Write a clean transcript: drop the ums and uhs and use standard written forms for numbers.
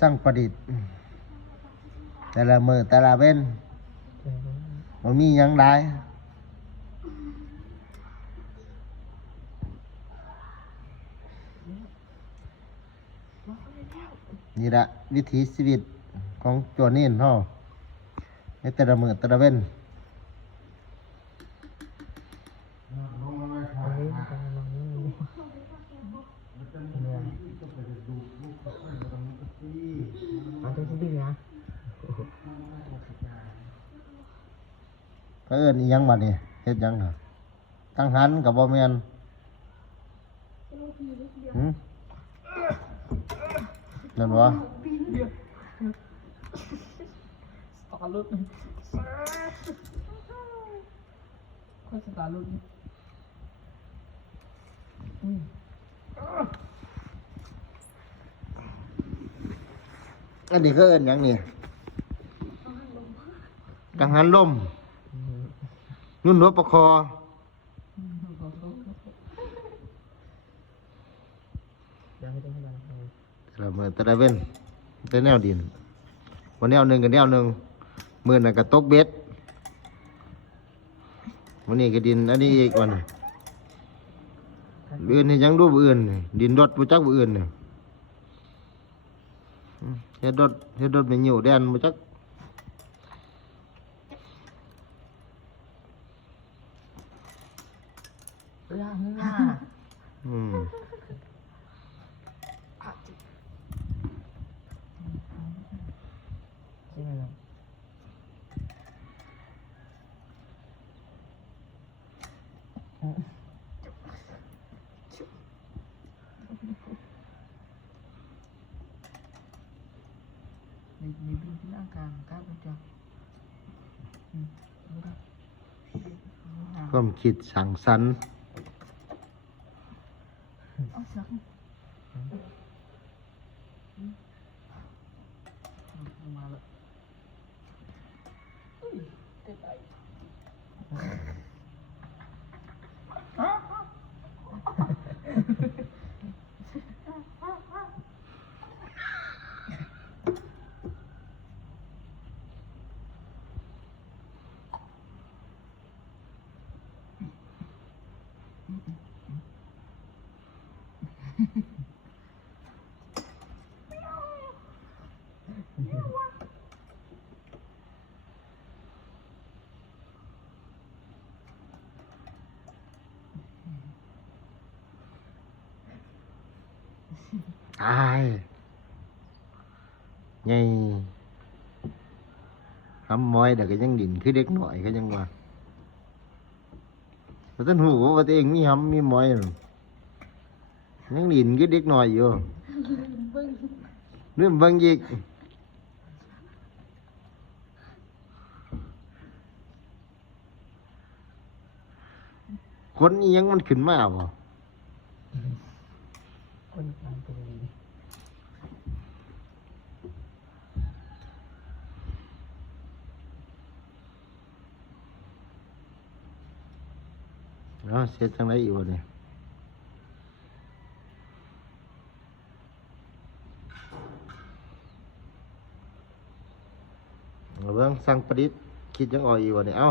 สร้างประดิษฐ์แต่ละมือแต่ละเว้นมันมีหยังได้นี่แหละวิถีชีวิตของตัวนี้เนาะในแต่ละมือแต่ละเว้นเอิ้นอีหยังบัดนี้เฮ็ดหยังเหรอตั้งหันกับบ่แม่นนั่นวะสตาร์ลุดค่อยสตาร์ลุดอันนี้ก็เอิ้นหยังนี่กังหันลมนุ่นหัวประคอแต่ละมือแต่ละเว้นแต่แนวดินวันแนวหนึ่งกับแนวหนึ่งมือนั่นก็ตกเบ็ดวันนี้ก็ดินอันนี้อีกวันอื่นนี่ยังดูบ่อื่นดินรถบ่จักบ่อื่นเนี่ยเฮ็ดรถไม่หิวแดนบ่จักมีบินที่ร่างกายครับอาจารย์ความคิดสร้างสรรค์มาแล้วเต็มตายไงทำมอยแต่ก็ยังดินคือเด็กหน่อยก็ยังว่าแต่ท่านหูว่าตัวเองมีหำมีมอยยังดินคือเด็กหน่อยอยู่เรื่องบางอีกคนนี้ยังมันขึ้นมาบ่คนตามตัวดีเนาะเสียจังไรอีกวะเนี่ยเรื่องสร้างประดิษฐ์คิดยังอ่อยอีกวะเนี่ยเอ้า